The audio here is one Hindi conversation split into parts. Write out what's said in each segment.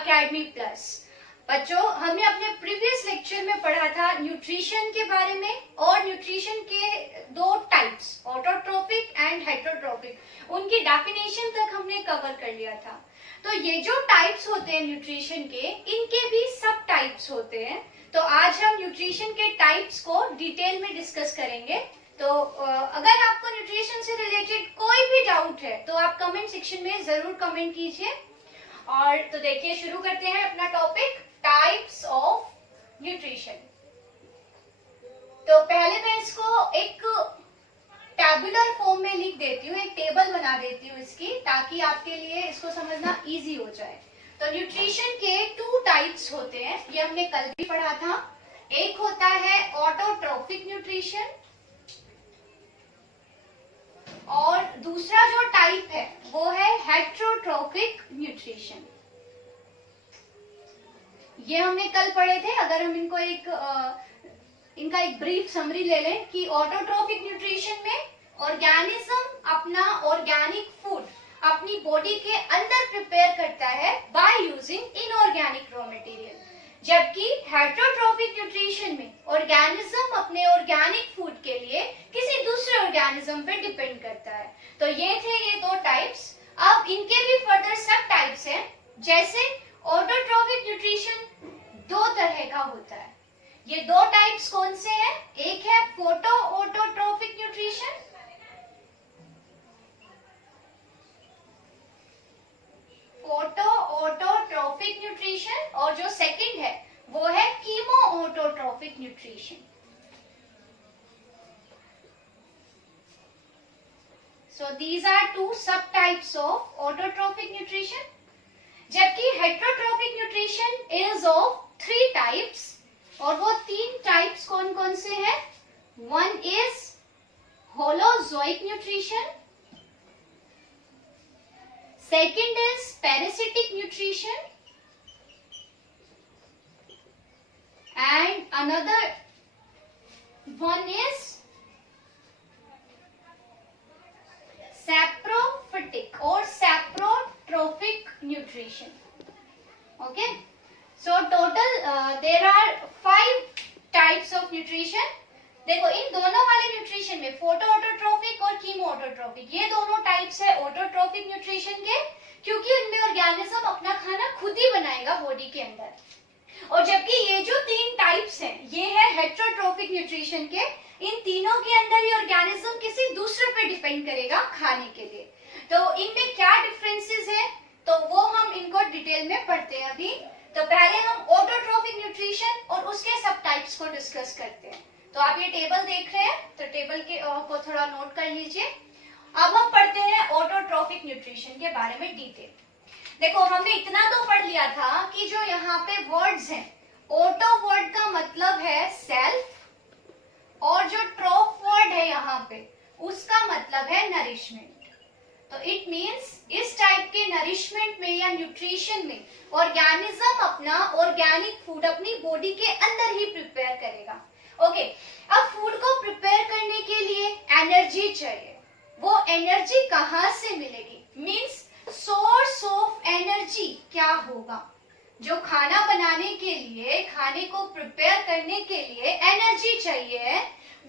Academy plus. बच्चों, हमने अपने प्रीवियस लेक्चर में पढ़ा था न्यूट्रिशन के बारे में और न्यूट्रिशन के दो टाइप्स, ऑटोट्रोफिक एंड हेटरोट्रोफिक, उनकी डेफिनेशन तक हमने कवर कर लिया था। तो ये जो टाइप्स होते हैं न्यूट्रिशन के, इनके भी सब टाइप्स होते हैं। तो आज हम न्यूट्रिशन के टाइप्स को डिटेल में डिस्कस करेंगे। तो अगर आपको न्यूट्रिशन से रिलेटेड कोई भी डाउट है तो आप कमेंट सेक्शन में जरूर कमेंट कीजिए। और तो देखिए, शुरू करते हैं अपना टॉपिक, टाइप्स ऑफ न्यूट्रिशन। तो पहले मैं इसको एक टैबुलर फॉर्म में लिख देती हूँ, एक टेबल बना देती हूँ इसकी, ताकि आपके लिए इसको समझना इजी हो जाए। तो न्यूट्रिशन के टू टाइप्स होते हैं, ये हमने कल भी पढ़ा था। एक होता है ऑटोट्रोफिक न्यूट्रिशन और दूसरा जो टाइप है वो है हेटरोट्रोफिक न्यूट्रिशन। ये हमने कल पढ़े थे। अगर हम इनको इनका एक ब्रीफ समरी ले लें कि ऑटोट्रोफिक न्यूट्रिशन में ऑर्गेनिज्म अपना ऑर्गेनिक फूड अपनी बॉडी के अंदर प्रिपेयर करता है by using inorganic raw material, जबकि हेटरोट्रोफिक न्यूट्रिशन में ऑर्गेनिज्म अपने ऑर्गेनिक फूड के लिए किसी दूसरे ऑर्गेनिज्म पे डिपेंड करता है। तो ये थे ये दो टाइप्स। अब इनके भी फर्दर सब टाइप्स हैं। जैसे ऑटोट्रोफिक न्यूट्रिशन दो तरह का होता है। ये दो टाइप्स कौन से हैं? एक है photo autotrophic nutrition, photo autotrophic nutrition, और जो सेकंड है वो है chemo autotrophic nutrition. So these are two subtypes of autotrophic nutrition. जबकि heterotrophic nutrition is of three types, और वो तीन टाइप्स कौन कौन से हैं? One is holozoic nutrition, second is parasitic nutrition, and another one is saprophytic और saprotrophic nutrition. Okay, so total there are 5 types of nutrition. देखो, इन दोनों वाले न्यूट्रिशन में फोटो ऑटोट्रोफिक और कीमो ऑटोट्रोफिक, ये दोनों टाइप्स है ऑटोट्रोफिक न्यूट्रिशन के, क्योंकि उनमें ऑर्गेनिज्म अपना खाना खुद ही बनाएगा बॉडी के अंदर। और जबकि ये जो तीन टाइप्स हैं, ये है हेटरोट्रोफिक न्यूट्रिशन के। इन तीनों के अंदर ये ऑर्गेनिज्म किसी दूसरे पे डिपेंड करेगा खाने के लिए। तो इनमें क्या डिफरेंसेस है, तो वो हम इनको डिटेल में पढ़ते हैं अभी। तो पहले हम ऑटोट्रोफिक न्यूट्रिशन और उसके सब टाइप्स को डिस्कस करते हैं। तो आप ये टेबल देख रहे हैं, तो टेबल के को थोड़ा नोट कर लीजिए। अब हम पढ़ते हैं ऑटोट्रोफिक न्यूट्रिशन के बारे में डिटेल। देखो, हमने इतना तो पढ़ लिया था कि जो यहाँ पे वर्ड्स हैं, ऑटो वर्ड का मतलब है सेल्फ, और जो ट्रोफ वर्ड है यहाँ पे, उसका मतलब है नरिशमेंट। तो इट मीन्स इस टाइप के नरिशमेंट में या न्यूट्रिशन में ऑर्गेनिज्म अपना ऑर्गेनिक फूड अपनी बॉडी के अंदर ही प्रिपेयर करेगा। ओके, अब फूड को प्रिपेयर करने के लिए एनर्जी चाहिए। वो एनर्जी कहाँ से मिलेगी? मीन्स सोर्स ऑफ एनर्जी क्या होगा? जो खाना बनाने के लिए, खाने को प्रिपेयर करने के लिए एनर्जी चाहिए,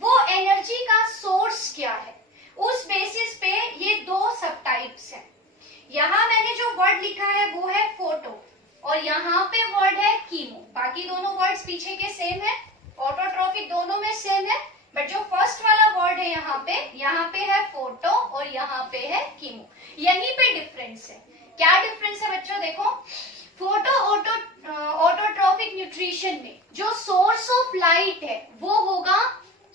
वो एनर्जी का सोर्स क्या है? उस बेसिस पे ये दो सब टाइप्स हैं। यहाँ मैंने जो वर्ड लिखा है वो है फोटो, और यहाँ पे वर्ड है कीमो। बाकी दोनों वर्ड्स पीछे के सेम है, ऑटोट्रोफिक दोनों में सेम है, बट जो फर्स्ट वाला वर्ड है यहाँ पे है फोटो और यहाँ पे है कीमो। यहीं पे डिफरेंस है। क्या डिफरेंस है बच्चों? देखो, फोटो ऑटोट्रोफिक न्यूट्रिशन में जो सोर्स ऑफ लाइट है वो होगा,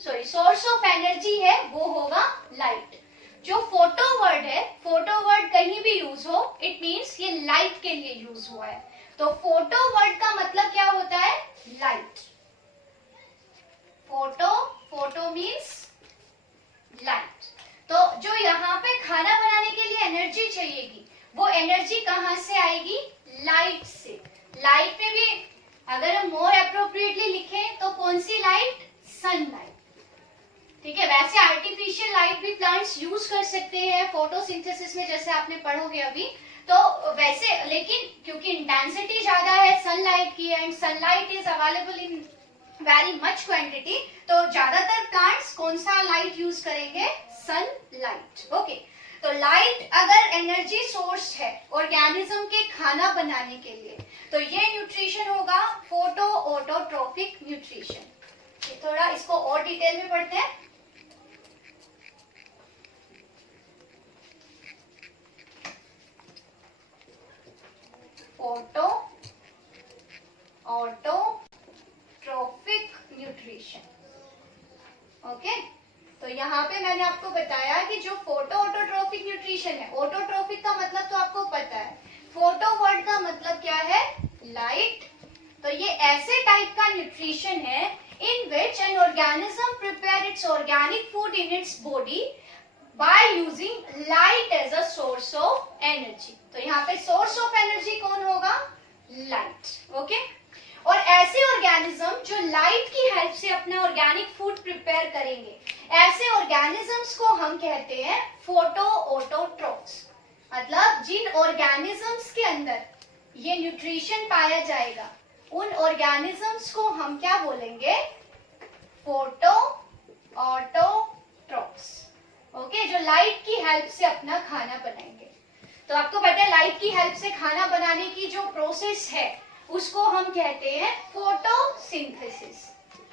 सोर्स ऑफ एनर्जी है वो होगा लाइट। जो फोटो वर्ड है, फोटो वर्ड कहीं भी यूज हो, इट मीन्स ये लाइट के लिए यूज हुआ है। तो फोटो वर्ड का मतलब क्या होता है? लाइट। Photo means light. तो जो यहाँ पे खाना बनाने के लिए एनर्जी चाहिएगी, वो एनर्जी कहाँ से आएगी? लाइट से। लाइट में भी अगर हम मोर अप्रोप्रिएटली लिखें तो कौन सी लाइट? सनलाइट। ठीक है। वैसे आर्टिफिशियल लाइट भी प्लांट्स यूज कर सकते हैं फोटोसिंथेसिस में, जैसे आपने पढ़ोगे अभी, तो वैसे, लेकिन क्योंकि इंटेंसिटी ज्यादा है सनलाइट की and sunlight is available in very much quantity, तो ज्यादातर प्लांट्स कौन सा लाइट यूज करेंगे? सनलाइट। ओके, तो लाइट अगर एनर्जी सोर्स है ऑर्गेनिज्म के खाना बनाने के लिए, तो ये न्यूट्रिशन होगा फोटो ऑटोट्रोफिक न्यूट्रिशन। थोड़ा इसको और डिटेल में पढ़ते हैं। Photo autotrophic nutrition. ओके, तो यहाँ पे मैंने आपको बताया कि जो फोटो ऑटोट्रोफिक न्यूट्रिशन है, ऑटोट्रोफिक का मतलब तो आपको पता है, फोटो वर्ड का मतलब क्या है? लाइट। तो ये ऐसे टाइप का न्यूट्रिशन है in which an organism prepare its organic food in its body by using light as a source of energy. तो यहाँ पे सोर्स ऑफ एनर्जी कौन होगा? लाइट। ओके, और ऐसे ऑर्गेनिज्म जो लाइट की हेल्प से अपना ऑर्गेनिक फूड प्रिपेयर करेंगे, ऐसे ऑर्गेनिजम्स को हम कहते हैं फोटो ऑटोट्रोफ्स। मतलब जिन ऑर्गेनिजम्स के अंदर ये न्यूट्रिशन पाया जाएगा, उन ऑर्गेनिजम्स को हम क्या बोलेंगे? Photo autotrophs. ओके, जो लाइट की हेल्प से अपना खाना बनाएंगे। तो आपको पता है लाइट की हेल्प से खाना बनाने की जो प्रोसेस है उसको हम कहते हैं फोटोसिंथेसिस।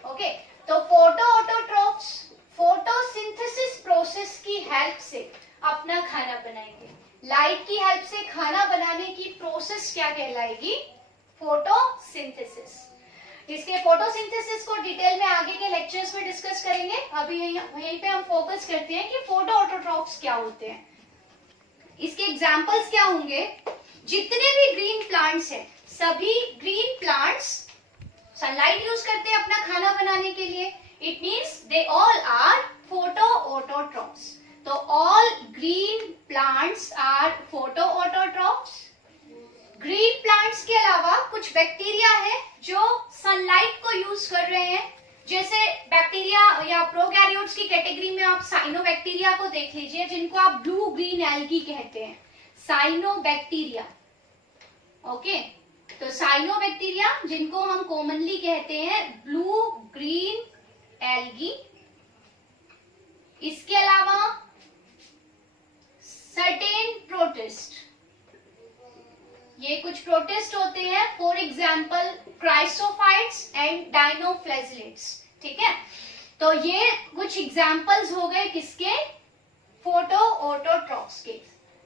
ओके, तो फोटो ऑटोट्रोफ्स फोटोसिंथेसिस प्रोसेस की हेल्प से अपना खाना बनाएंगे। लाइट की हेल्प से खाना बनाने की प्रोसेस क्या कहलाएगी? फोटोसिंथेसिस। इसके फोटोसिंथेसिस को डिटेल में आगे के लेक्चर्स में डिस्कस करेंगे। अभी यहीं पे हम फोकस करते हैं कि फोटो ऑटोट्रोफ्स क्या होते हैं, इसके एग्जांपल्स क्या होंगे। जितने भी ग्रीन प्लांट्स हैं, सभी ग्रीन प्लांट्स सनलाइट यूज करते हैं अपना खाना बनाने के लिए। It means they all are photo autotrophs. तो all green plants are photo autotrophs. Green plants के अलावा कुछ बैक्टीरिया है जो सनलाइट को यूज कर रहे हैं, जैसे बैक्टीरिया या प्रोकैरियोट्स की कैटेगरी में आप साइनोबैक्टीरिया को देख लीजिए, जिनको आप ब्लू ग्रीन एल्गी कहते हैं, साइनोबैक्टीरिया। ओके, तो साइनोबैक्टीरिया जिनको हम कॉमनली कहते हैं ब्लू ग्रीन एल्गी। इसके अलावा सर्टेन प्रोटिस्ट, ये कुछ प्रोटिस्ट होते हैं, for example chrysophytes and dinoflagellates. ठीक है, तो ये कुछ एग्जाम्पल्स हो गए किसके? फोटो ऑटोट्रोफ्स के।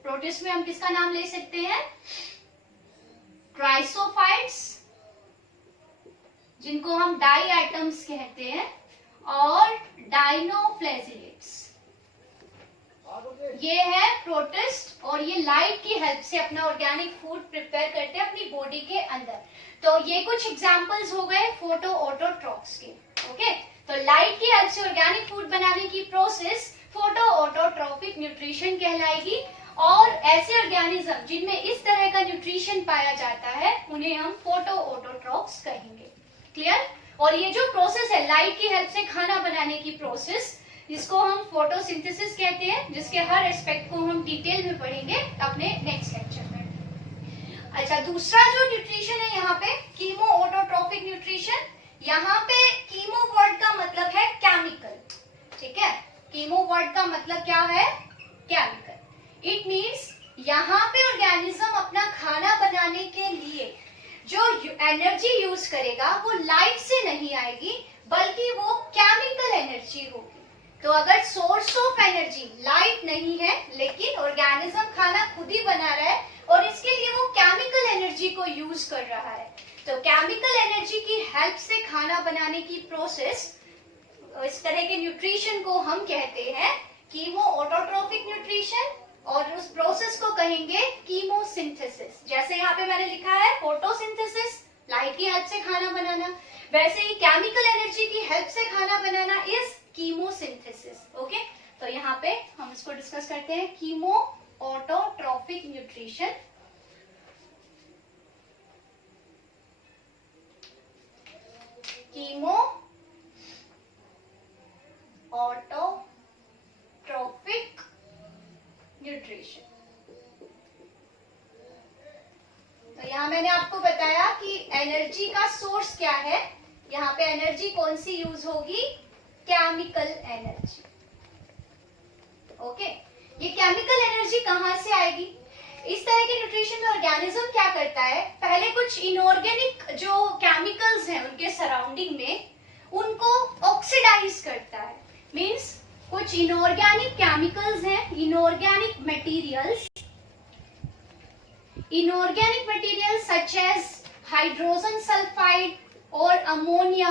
प्रोटिस्ट में हम किसका नाम ले सकते हैं? क्राइसोफाइट्स, जिनको हम डाई एटम्स कहते हैं, और डाइनोफ्लैजिलेट्स। ये है प्रोटिस्ट, और ये लाइट की हेल्प से अपना ऑर्गेनिक फूड प्रिपेयर करते हैं अपनी बॉडी के अंदर। तो ये कुछ एग्जांपल्स हो गए फोटो ऑटोट्रोफ्स के। ओके, तो लाइट की हेल्प से ऑर्गेनिक फूड बनाने की प्रोसेस फोटो ऑटोट्रोफिक न्यूट्रिशन कहलाएगी। और ऐसे ऑर्गेनिज्म जिनमें इस तरह का न्यूट्रिशन पाया जाता है उन्हें हम फोटो ऑटोट्रोफ्स कहेंगे। क्लियर? और ये जो प्रोसेस है लाइट की हेल्प से खाना बनाने की प्रोसेस, जिसको हम फोटोसिंथेसिस कहते हैं, जिसके हर एस्पेक्ट को हम डिटेल में पढ़ेंगे अपने नेक्स्ट लेक्चर में। अच्छा, दूसरा जो न्यूट्रिशन है यहाँ पे कीमो ऑटोट्रोफिक न्यूट्रिशन। यहाँ पे कीमो वर्ड का मतलब है केमिकल। ठीक है, कीमो वर्ड का मतलब क्या है? केमिकल। इट मीन्स यहाँ पे ऑर्गेनिज्म अपना खाना बनाने के लिए जो एनर्जी यूज करेगा वो लाइट से नहीं आएगी, बल्कि वो केमिकल एनर्जी होगी। तो अगर सोर्स ऑफ एनर्जी लाइट नहीं है, लेकिन ऑर्गेनिज्म खाना खुद ही बना रहा है और इसके लिए वो केमिकल एनर्जी को यूज कर रहा है, तो केमिकल एनर्जी की हेल्प से खाना बनाने की प्रोसेस, इस तरह के न्यूट्रिशन को हम कहते हैं कीमो ऑटोट्रोफिक न्यूट्रिशन, और उस प्रोसेस को कहेंगे कीमोसिंथेसिस। जैसे यहाँ पे मैंने लिखा है फोटोसिंथेसिस, लाइट की हेल्प से खाना बनाना, वैसे ही केमिकल एनर्जी की हेल्प से खाना बनाना इज कीमोसिंथेसिस। ओके, तो यहाँ पे हम इसको डिस्कस करते हैं, chemo autotrophic nutrition. Chemo auto तो यहाँ मैंने आपको बताया कि एनर्जी का सोर्स क्या है। यहाँ पे एनर्जी कौन सी यूज होगी, केमिकल एनर्जी। ओके, ये केमिकल एनर्जी कहाँ से आएगी? इस तरह के न्यूट्रिशन में ऑर्गेनिज्म क्या करता है, पहले कुछ इनऑर्गेनिक जो केमिकल्स हैं उनके सराउंडिंग में उनको ऑक्सीडाइज करता है। मींस कुछ इनऑर्गेनिक केमिकल्स हैं, inorganic materials such as hydrogen sulphide और अमोनिया।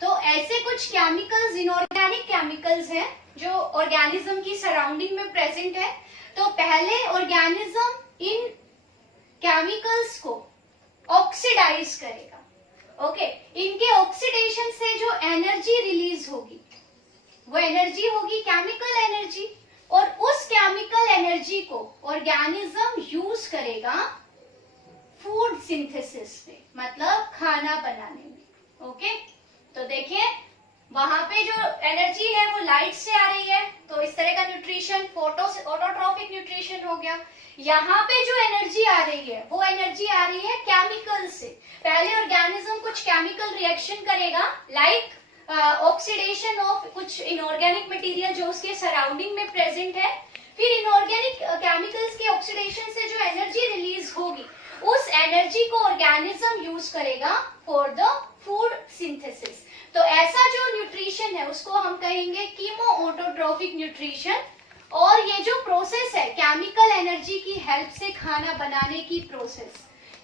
तो ऐसे कुछ केमिकल्स, इनऑर्गेनिक केमिकल्स हैं जो ऑर्गेनिज्म की सराउंडिंग में प्रेजेंट है। तो पहले ऑर्गेनिज्म इन केमिकल्स को ऑक्सीडाइज करेगा। ओके, इनके ऑक्सीडेशन से जो एनर्जी रिलीज होगी वो एनर्जी होगी केमिकल एनर्जी, और उस केमिकल एनर्जी को ऑर्गेनिज्म यूज करेगा फूड सिंथेसिस में, मतलब खाना बनाने में। ओके, तो देखिए वहां पे जो एनर्जी है वो लाइट से आ रही है, तो इस तरह का न्यूट्रिशन ऑटोट्रॉफिक न्यूट्रिशन हो गया। यहाँ पे जो एनर्जी आ रही है वो एनर्जी आ रही है केमिकल से। पहले ऑर्गेनिज्म कुछ केमिकल रिएक्शन करेगा, लाइक ऑक्सीडेशन ऑफ कुछ इनऑर्गेनिक मटेरियल जो उसके सराउंडिंग में प्रेजेंट है। फिर इनऑर्गेनिक केमिकल्स के ऑक्सीडेशन से जो एनर्जी रिलीज होगी उस एनर्जी को ऑर्गेनिज्म यूज करेगा फॉर द फूड सिंथेसिस। तो ऐसा जो न्यूट्रिशन है उसको हम कहेंगे कीमो ऑटोट्रॉफिक न्यूट्रिशन। और ये जो प्रोसेस है केमिकल एनर्जी की हेल्प से खाना बनाने की प्रोसेस,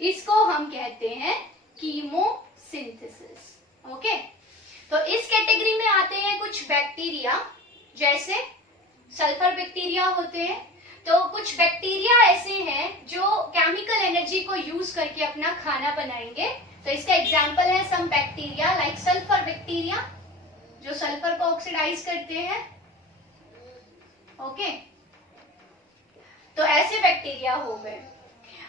इसको हम कहते हैं कीमो सिंथेसिस। ओके, तो इस कैटेगरी में आते हैं कुछ बैक्टीरिया, जैसे सल्फर बैक्टीरिया होते हैं। तो कुछ बैक्टीरिया ऐसे हैं जो केमिकल एनर्जी को यूज करके अपना खाना बनाएंगे। तो इसका एग्जांपल है some bacteria like sulphur bacteria, जो सल्फर को ऑक्सीडाइज करते हैं। ओके, तो ऐसे बैक्टीरिया हो गए।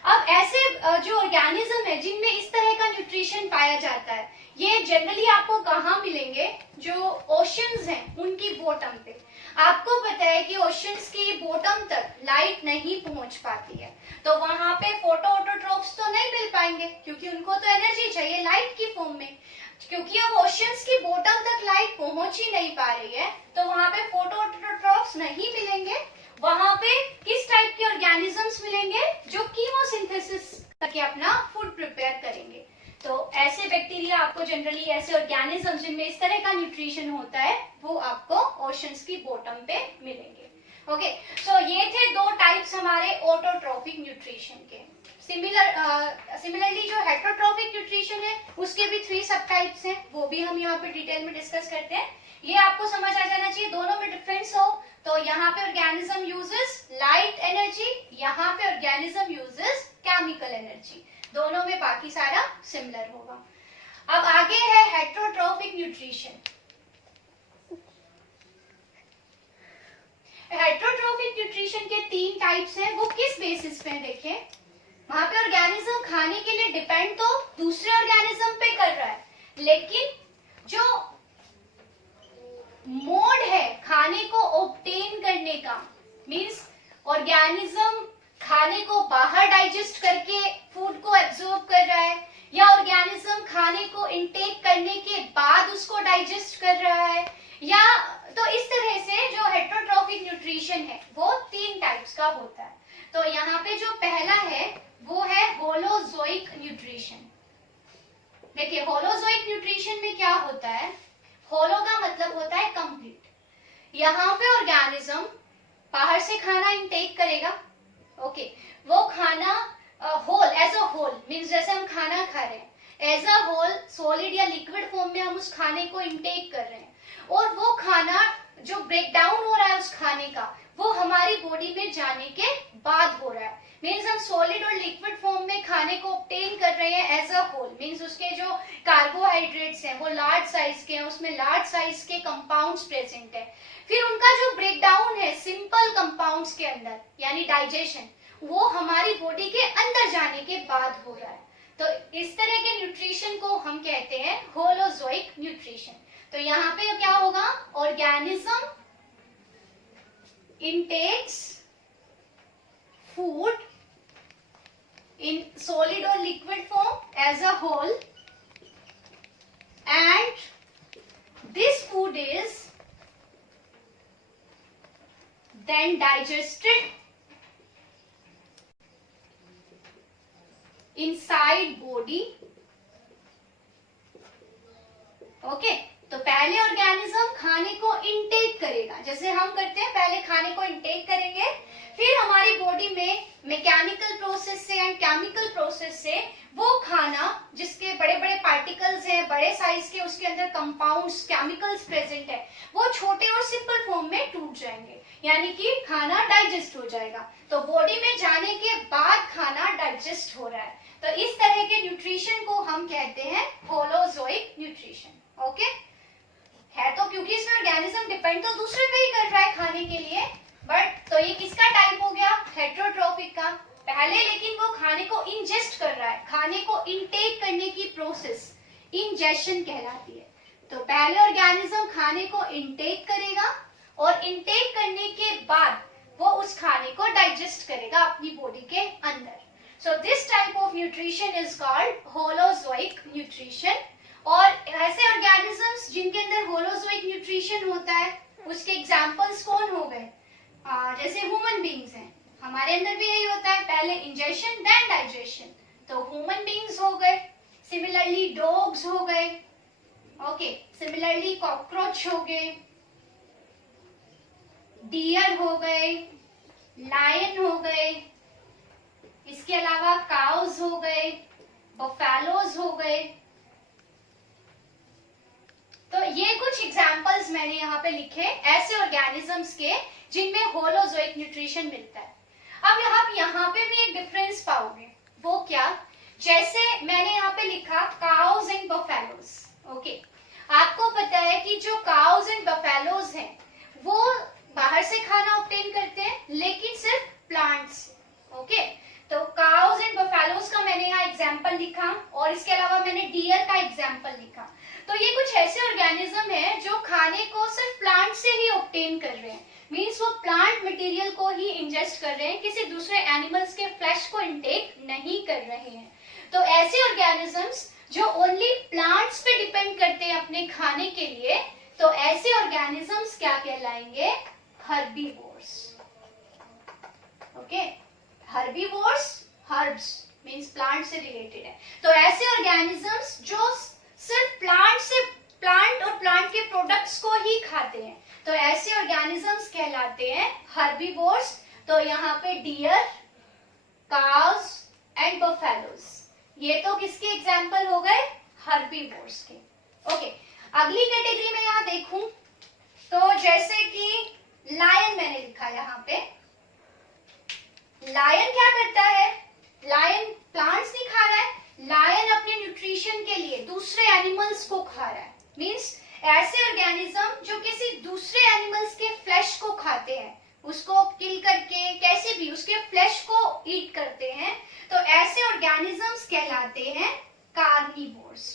अब ऐसे जो ऑर्गेनिज्म है जिनमें इस तरह का न्यूट्रिशन पाया जाता है, ये जनरली आपको कहाँ मिलेंगे, जो ओशंस हैं उनकी बॉटम पे। आपको पता है कि ओशंस की बॉटम तक लाइट नहीं पहुंच पाती है, तो वहां पे फोटो ऑटोट्रॉफ्स तो नहीं मिल पाएंगे क्योंकि उनको तो एनर्जी चाहिए लाइट की फॉर्म में। क्योंकि अब ओशंस की बॉटम तक लाइट पहुंच ही नहीं पा रही है, तो वहां पे फोटो ऑटोट्रॉफ्स नहीं मिलेंगे। वहां पे किस टाइप के ऑर्गेनिजम्स मिलेंगे, जो कीमोसिंथेसिस करके अपना फूड प्रिपेयर करेंगे। तो ऐसे बैक्टीरिया आपको जनरली, ऐसे ऑर्गेनिज्म जिनमें इस तरह का न्यूट्रिशन होता है, वो आपको ओशंस की बॉटम पे मिलेंगे। ओके, सो ये थे दो टाइप्स हमारे ऑटोट्रॉफिक न्यूट्रिशन के। सिमिलरली जो हेटरोट्रॉफिक न्यूट्रिशन है उसके भी 3 सब टाइप्स हैं, वो भी हम यहाँ पे डिटेल में डिस्कस करते हैं। ये आपको समझ आ जाना चाहिए, दोनों में डिफरेंस हो। तो यहाँ पे ऑर्गेनिज्म यूजेस लाइट एनर्जी, यहाँ पे ऑर्गेनिज्म यूजेस केमिकल एनर्जी, दोनों में बाकी सारा सिमिलर होगा। अब आगे है हेटरोट्रॉफिक न्यूट्रिशन। हेटरोट्रॉफिक न्यूट्रिशन के 3 टाइप्स हैं, वो किस बेसिस पे देखें। वहां पे ऑर्गेनिज्म खाने के लिए डिपेंड तो दूसरे ऑर्गेनिज्म पे कर रहा है, लेकिन जो मोड है खाने को ऑब्टेन करने का, मींस ऑर्गेनिज्म खाने को बाहर डाइजेस्ट करके फूड को एब्जॉर्ब कर रहा है, या ऑर्गेनिज्म खाने को इनटेक करने के बाद उसको डाइजेस्ट कर रहा है, या तो इस तरह से जो हेटरोट्रॉफिक न्यूट्रिशन है वो 3 टाइप्स का होता है। तो यहाँ पे जो पहला है वो है होलोजोइक न्यूट्रिशन। देखिए होलोजोइक न्यूट्रिशन में क्या होता है, होलो का मतलब होता है कंप्लीट। यहाँ पे ऑर्गेनिज्म बाहर से खाना इनटेक करेगा, ओके, वो खाना whole, as a whole, means जैसे हम खाना खा रहे हैं, एज अ होल सॉलिड या लिक्विड फॉर्म में हम उस खाने को इनटेक कर रहे हैं, और वो खाना जो ब्रेक डाउन हो रहा है उस खाने का, वो हमारी बॉडी में जाने के बाद हो रहा है। मीन्स हम सॉलिड और लिक्विड फॉर्म में खाने को ऑब्टेन कर रहे हैं एज अ होल, मीन्स उसके जो कार्बोहाइड्रेट्स हैं वो लार्ज साइज के हैं, उसमें लार्ज साइज के कंपाउंड्स प्रेजेंट है। फिर उनका जो ब्रेक डाउन है सिंपल कंपाउंड्स के अंदर, यानी डाइजेशन, वो हमारी बॉडी के अंदर जाने के बाद हो रहा है। तो इस तरह के न्यूट्रिशन को हम कहते हैं होलोजोइक न्यूट्रिशन। तो यहाँ पे क्या होगा, organism intakes food in solid or liquid form as a whole, and this food is then digested inside body. Okay, तो पहले ऑर्गेनिज्म खाने को इनटेक करेगा, जैसे हम करते हैं, पहले खाने को इनटेक करेंगे, फिर हमारी बॉडी में मैकेनिकल प्रोसेस से एंड केमिकल प्रोसेस से वो खाना जिसके बड़े बड़े पार्टिकल्स हैं, बड़े साइज के उसके अंदर कंपाउंड्स, केमिकल्स प्रेजेंट है, वो छोटे और सिंपल फॉर्म में टूट जाएंगे, यानी कि खाना डाइजेस्ट हो जाएगा। तो बॉडी में जाने के बाद खाना डाइजेस्ट हो रहा है। तो इस तरह के न्यूट्रिशन को हम कहते हैं होलोजोइक न्यूट्रिशन। ओके, है तो क्योंकि इसमें ऑर्गेनिज्म डिपेंड तो दूसरे पे ही कर रहा है खाने के लिए, बट तो ये किसका टाइप हो गया? हेटेरोट्रोफिक का। पहले लेकिन वो खाने को इंजेस्ट कर रहा है, खाने को इनटेक करने की प्रोसेस इंजेशन कहलाती है। तो पहले ऑर्गेनिज्म खाने को इनटेक करेगा और इनटेक करने के बाद वो उस खाने को डाइजेस्ट करेगा अपनी बॉडी के अंदर। So this type of nutrition is called holozoic nutrition. और ऐसे ऑर्गेनिजम्स जिनके अंदर होलोजोइक न्यूट्रिशन होता है उसके एग्जांपल्स कौन हो गए? जैसे ह्यूमन बीइंग्स हैं, हमारे अंदर भी यही होता है, पहले इंजेशन देन डाइजेशन। तो ह्यूमन बीइंग्स हो गए, सिमिलरली डॉग्स हो गए, ओके, सिमिलरली कॉकरोच हो गए, डियर हो गए, लायन हो गए, इसके अलावा काउज हो गए, बफेलोज हो गए। तो ये कुछ एग्जाम्पल्स मैंने यहाँ पे लिखे ऐसे ऑर्गेनिजम्स के जिनमें होलोजोइक न्यूट्रिशन मिलता है। अब यहाँ पे भी एक डिफरेंस पाओगे, वो क्या? जैसे मैंने यहाँ पे लिखा काउज एंड बफेलोज। ओके, आपको पता है कि जो काउज एंड बफेलोज हैं वो बाहर से खाना ऑब्टेन करते हैं, लेकिन सिर्फ प्लांट्स। ओके, तो काउज एंड बफेलोज का मैंने यहाँ एग्जाम्पल लिखा और इसके अलावा मैंने डियर का एग्जाम्पल लिखा। तो ये कुछ ऐसे ऑर्गेनिज्म हैं जो खाने को सिर्फ प्लांट से ही ऑब्टेन कर रहे हैं, मींस वो प्लांट मटेरियल को ही इंजेस्ट कर रहे हैं, किसी दूसरे एनिमल्स के फ्लैश को इंटेक नहीं कर रहे हैं। तो ऐसे ऑर्गेनिजम्स जो ओनली प्लांट्स पे डिपेंड करते हैं अपने खाने के लिए, तो ऐसे ऑर्गेनिजम्स क्या कहलाएंगे? Herbivores. Okay, herbivores, herbs means plant से रिलेटेड है। तो ऐसे ऑर्गेनिजम्स जो सिर्फ प्लांट और प्लांट के प्रोडक्ट्स को ही खाते हैं, तो ऐसे ऑर्गेनिजम्स कहलाते हैं हर्बीवोर्स। तो यहाँ पे डियर, काउज एंड बफेलोज, ये तो किसके एग्जाम्पल हो गए? हर्बीवोर्स के। ओके, अगली कैटेगरी में यहाँ देखूं तो जैसे कि लायन मैंने लिखा यहाँ पे। लायन क्या करता है? लायन प्लांट्स नहीं खा रहा है, लायन अपने न्यूट्रिशन के लिए दूसरे एनिमल्स को खा रहा है। मींस ऐसे ऑर्गेनिज्म जो किसी दूसरे एनिमल्स के फ्लैश को खाते हैं, उसको किल करके कैसे भी उसके फ्लैश को ईट करते हैं, तो ऐसे ऑर्गेनिजम्स कहलाते हैं कार्निवोर्स।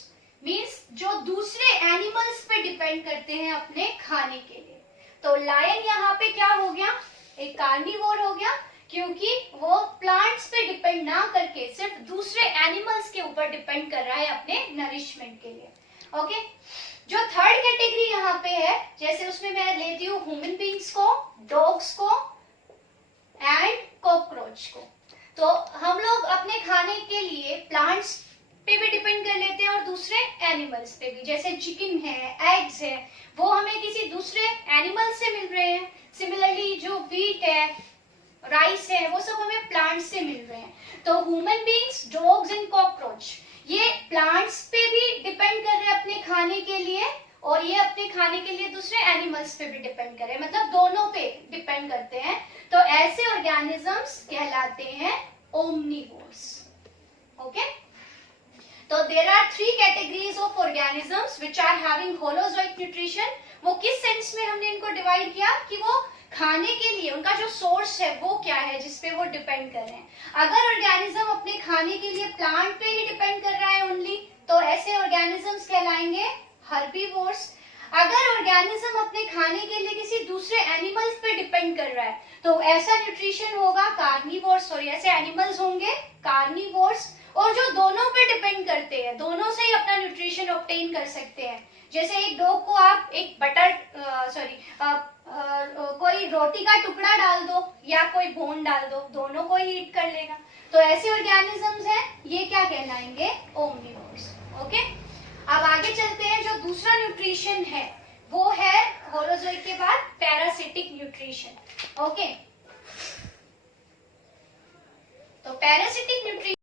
मींस जो दूसरे एनिमल्स पे डिपेंड करते हैं अपने खाने के लिए। तो लायन यहाँ पे क्या हो गया? एक कार्निवोर हो गया, क्योंकि वो प्लांट्स पे डिपेंड ना करके सिर्फ दूसरे एनिमल्स के ऊपर डिपेंड कर रहा है अपने नरिशमेंट के लिए। ओके, जो थर्ड कैटेगरी यहाँ पे है, जैसे उसमें मैं लेती हूँ ह्यूमन बीइंग्स को, डॉग्स को एंड कॉकरोच को। तो हम लोग अपने खाने के लिए प्लांट्स पे भी डिपेंड कर लेते हैं और दूसरे एनिमल्स पे भी, जैसे चिकन है, एग्स है, वो हमें किसी दूसरे एनिमल से मिल रहे हैं। सिमिलरली जो व्हीट है, राइस है, वो सब हमें प्लांट्स से मिल रहे हैं। तो human beings, dogs and cockroach ये प्लांट्स पे भी डिपेंड कर रहे हैं अपने खाने के लिए, और ये अपने खाने के लिए दूसरे एनिमल्स पे भी डिपेंड कर रहे हैं, मतलब दोनों पे डिपेंड करते हैं। तो ऐसे ऑर्गेनिजम्स कहलाते हैं ओमनिवोर्स। ओके, तो there are 3 categories of organisms which are having holozoic nutrition. वो किस सेंस में हमने इनको डिवाइड किया कि वो खाने के लिए उनका जो सोर्स है वो क्या है जिसपे वो डिपेंड कर रहे हैं। अगर ऑर्गेनिज्म अपने खाने के लिए प्लांट पे ही डिपेंड कर रहा है ओनली, तो ऐसे ऑर्गेनिजम्स कहलाएंगे हर्बीवोर्स। अगर ऑर्गेनिज्म अपने खाने के लिए किसी दूसरे एनिमल्स पे डिपेंड कर रहा है, तो ऐसा न्यूट्रिशन होगा कार्निवोर्स, सॉरी ऐसे एनिमल्स होंगे कार्निवोर्स, और जो दोनों पे डिपेंड करते हैं, दोनों से ही अपना न्यूट्रिशन ऑब्टेन कर सकते हैं। जैसे एक डॉग को आप एक बटर कोई रोटी का टुकड़ा डाल दो या कोई बोन डाल दो, दोनों को ही ईट कर लेगा। तो ऐसे ऑर्गेनिजम्स हैं, ये क्या कहलाएंगे, ओमनिवोर्स। ओके, अब आगे चलते हैं। जो दूसरा न्यूट्रिशन है वो है होलोजोइक के बाद पैरासिटिक न्यूट्रिशन। ओके, तो पैरासिटिक न्यूट्रिशन,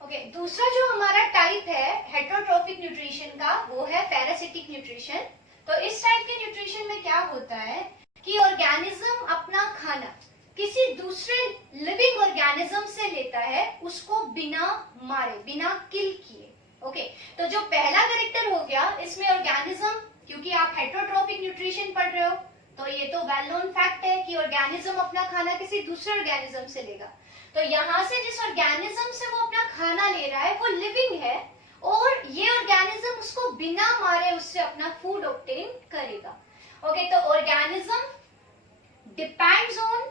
ओके, दूसरा जो हमारा टाइप है हेटरोट्रोफिक न्यूट्रिशन का, वो है पैरासिटिक न्यूट्रिशन। तो इस टाइप के न्यूट्रिशन में क्या होता है कि ऑर्गेनिज्म अपना खाना किसी दूसरे लिविंग ऑर्गेनिज्म से लेता है, उसको बिना मारे, बिना किल किए। ओके, तो जो पहला कैरेक्टर हो गया, इसमें ऑर्गेनिज्म, क्योंकि आप हेटरोट्रोफिक न्यूट्रिशन पढ़ रहे हो तो ये तो वेल नोन फैक्ट है कि ऑर्गेनिज्म अपना खाना किसी दूसरे ऑर्गेनिज्म से लेगा। तो यहाँ से जिस ऑर्गेनिज्म से वो अपना खाना ले रहा है वो लिविंग है, और ये ऑर्गेनिज्म उसको बिना मारे उससे अपना फूड ऑब्टेन करेगा। ओके, तो ऑर्गेनिज्म डिपेंड्स ऑन,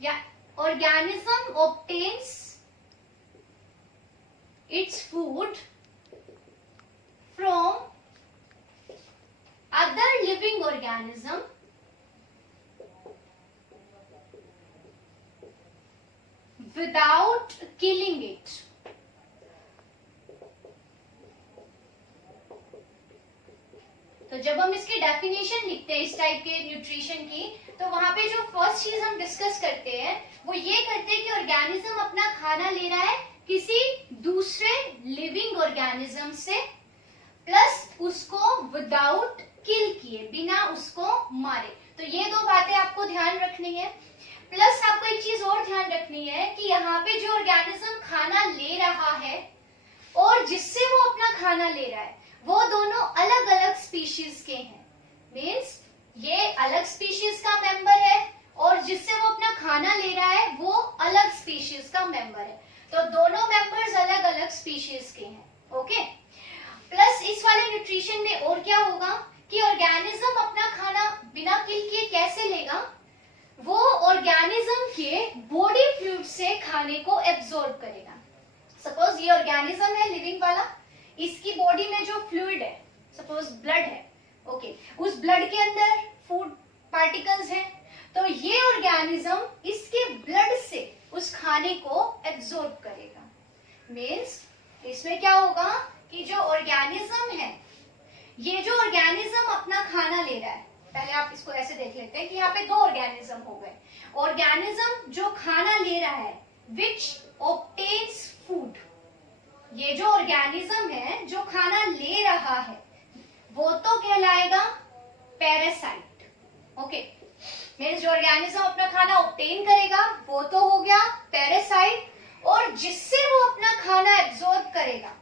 या organism obtains its food from other living organism without killing it. तो जब हम इसकी डेफिनेशन लिखते हैं इस टाइप के न्यूट्रिशन की, तो वहां पे जो फर्स्ट चीज हम डिस्कस करते हैं वो ये करते हैं कि ऑर्गेनिज्म अपना खाना ले रहा है किसी दूसरे लिविंग ऑर्गेनिज्म से, प्लस उसको विदाउट किल किए, बिना उसको मारे। तो ये दो बातें आपको ध्यान रखनी है। प्लस आपको एक चीज और ध्यान रखनी है कि यहाँ पे जो ऑर्गेनिज्म खाना ले रहा है और जिससे वो अपना खाना ले रहा है, वो दोनों अलग अलग स्पीशीज के हैं। मीन्स ये अलग स्पीशीज का मेंबर है और जिससे वो अपना खाना ले रहा है वो अलग स्पीशीज का मेंबर है। तो दोनों मेंबर्स अलग अलग स्पीशीज के हैं। ओके, प्लस इस वाले न्यूट्रिशन में और क्या होगा कि ऑर्गेनिज्म अपना खाना बिना किल किए कैसे लेगा, वो ऑर्गेनिज्म के बॉडी फ्लूइड से खाने को एब्जॉर्ब करेगा। सपोज ये ऑर्गेनिज्म है लिविंग वाला, इसकी बॉडी में जो फ्लूइड है, सपोज ब्लड है, ओके, उस ब्लड के अंदर फूड पार्टिकल्स हैं, तो ये ऑर्गेनिज्म इसके ब्लड से उस खाने को एब्जॉर्ब करेगा। मीन्स इसमें क्या होगा कि जो ऑर्गेनिज्म है, ये जो ऑर्गेनिज्म अपना खाना ले रहा है, पहले आप इसको ऐसे देख लेते हैं कि यहाँ पे दो ऑर्गेनिज्म हो गए। ऑर्गेनिज्म जो खाना ले रहा है विच ऑब्टेन्स फूड, ये जो ऑर्गेनिज्म है जो खाना ले रहा है वो तो कहलाएगा पैरासाइट। ओके, मीन्स जो ऑर्गेनिज्म अपना खाना ऑब्टेन करेगा वो तो हो गया पैरासाइट, और जिससे वो अपना खाना एब्जॉर्ब करेगा,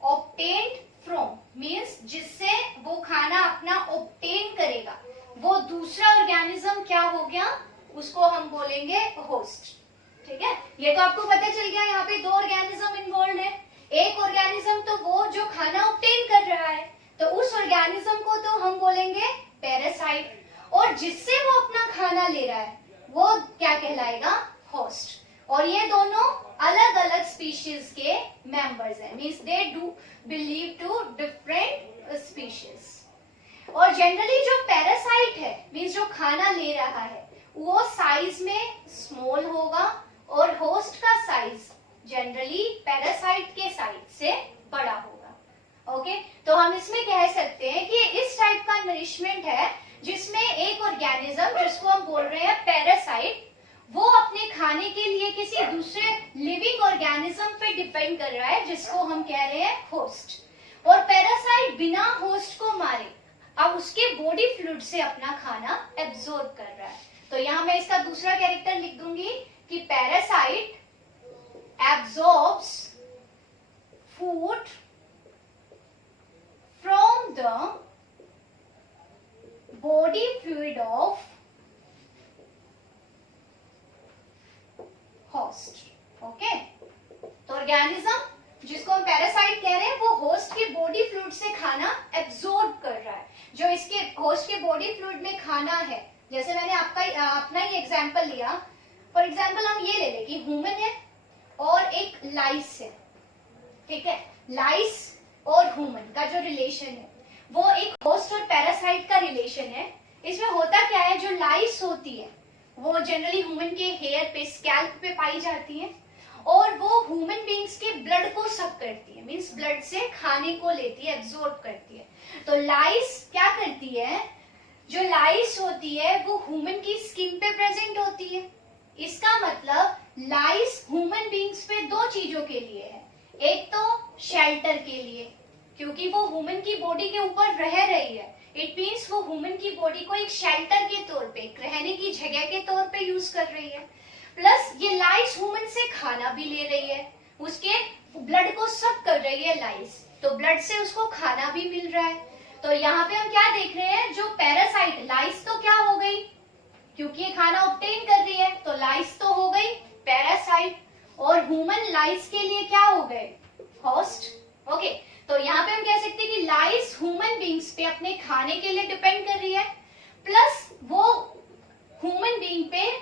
ऑब्टेन्ड फ्रॉम मीन्स जिससे वो खाना अपना ऑब्टेन करेगा, वो दूसरा ऑर्गेनिज्म क्या हो गया, उसको हम बोलेंगे होस्ट। ठीक है, ये तो आपको पता चल गया। यहाँ पे दो ऑर्गेनिज्म इन्वॉल्व है। एक ऑर्गेनिज्म तो वो जो खाना ऑब्टेन कर रहा है, तो उस ऑर्गेनिज्म को तो हम बोलेंगे पैरासाइट, और जिससे वो अपना खाना ले रहा है वो क्या कहलाएगा, होस्ट। और ये दोनों अलग अलग स्पीशीज के मेंबर्स हैं। Means they do believe to different species. और जनरली जो पैरासाइट है, मींस जो खाना ले रहा है, वो साइज में स्मॉल होगा और होस्ट का साइज जनरली पैरासाइट के साइज से बड़ा होगा। ओके, तो हम इसमें कह सकते हैं कि इस टाइप का नरिशमेंट है जिसमें एक ऑर्गेनिज्म, जिसको हम बोल रहे हैं पैरासाइट, वो अपने खाने के लिए किसी दूसरे लिविंग ऑर्गेनिज्म पे डिपेंड कर रहा है, जिसको हम कह रहे हैं होस्ट। और पैरासाइट बिना होस्ट को मारे अब उसके बॉडी फ्लूइड से अपना खाना एब्जॉर्ब कर रहा है। तो यहाँ मैं इसका दूसरा कैरेक्टर लिख दूंगी कि parasite absorbs food from the body fluid of host. Okay, तो ऑर्गेनिज्म जिसको हम पैरासाइट कह रहे हैं वो होस्ट की बॉडी फ्लूइड से खाना एब्जॉर्ब कर रहा है। जो इसके होस्ट के बॉडी फ्लूइड में खाना है, जैसे मैंने अपना ही एग्जांपल लिया, फॉर एग्जांपल हम ये ले लें कि ह्यूमन है और एक लाइस है, ठीक है। लाइस और ह्यूमन का जो रिलेशन है वो एक होस्ट और पैरासाइट का रिलेशन है। इसमें होता क्या है, जो लाइस होती है वो जनरली ह्यूमन के हेयर पे, स्कैल्प पे पाई जाती है और वो ह्यूमन बींग्स के ब्लड को सक करती है, मींस ब्लड से खाने को लेती है, एब्जॉर्ब करती है। तो लाइस क्या करती है, जो लाइस होती है वो ह्यूमन की स्किन पे प्रेजेंट होती है। इसका मतलब लाइस ह्यूमन बींग्स पे दो चीजों के लिए है, एक तो शेल्टर के लिए, क्योंकि वो ह्यूमन की बॉडी के ऊपर रह रही है, इट मीन्स वो ह्यूमन की बॉडी को एक शेल्टर के तौर पे, रहने की जगह के तौर पे यूज कर रही है। प्लस ये लाइस ह्यूमन से खाना भी ले रही है, उसके ब्लड को सक कर रही है लाइस, तो ब्लड से उसको खाना भी मिल रहा है। तो यहाँ पे हम क्या देख रहे हैं, जो पैरासाइट, लाइस तो क्या हो गई, क्योंकि ये खाना ऑब्टेन कर रही है तो लाइस तो हो गई पैरासाइट, और ह्यूमन लाइस के लिए क्या हो गए, होस्ट। ओके, तो यहाँ पे हम कह सकते हैं कि लाइस ह्यूमन बींग्स पे अपने खाने के लिए डिपेंड कर रही है, प्लस वो ह्यूमन बींग पे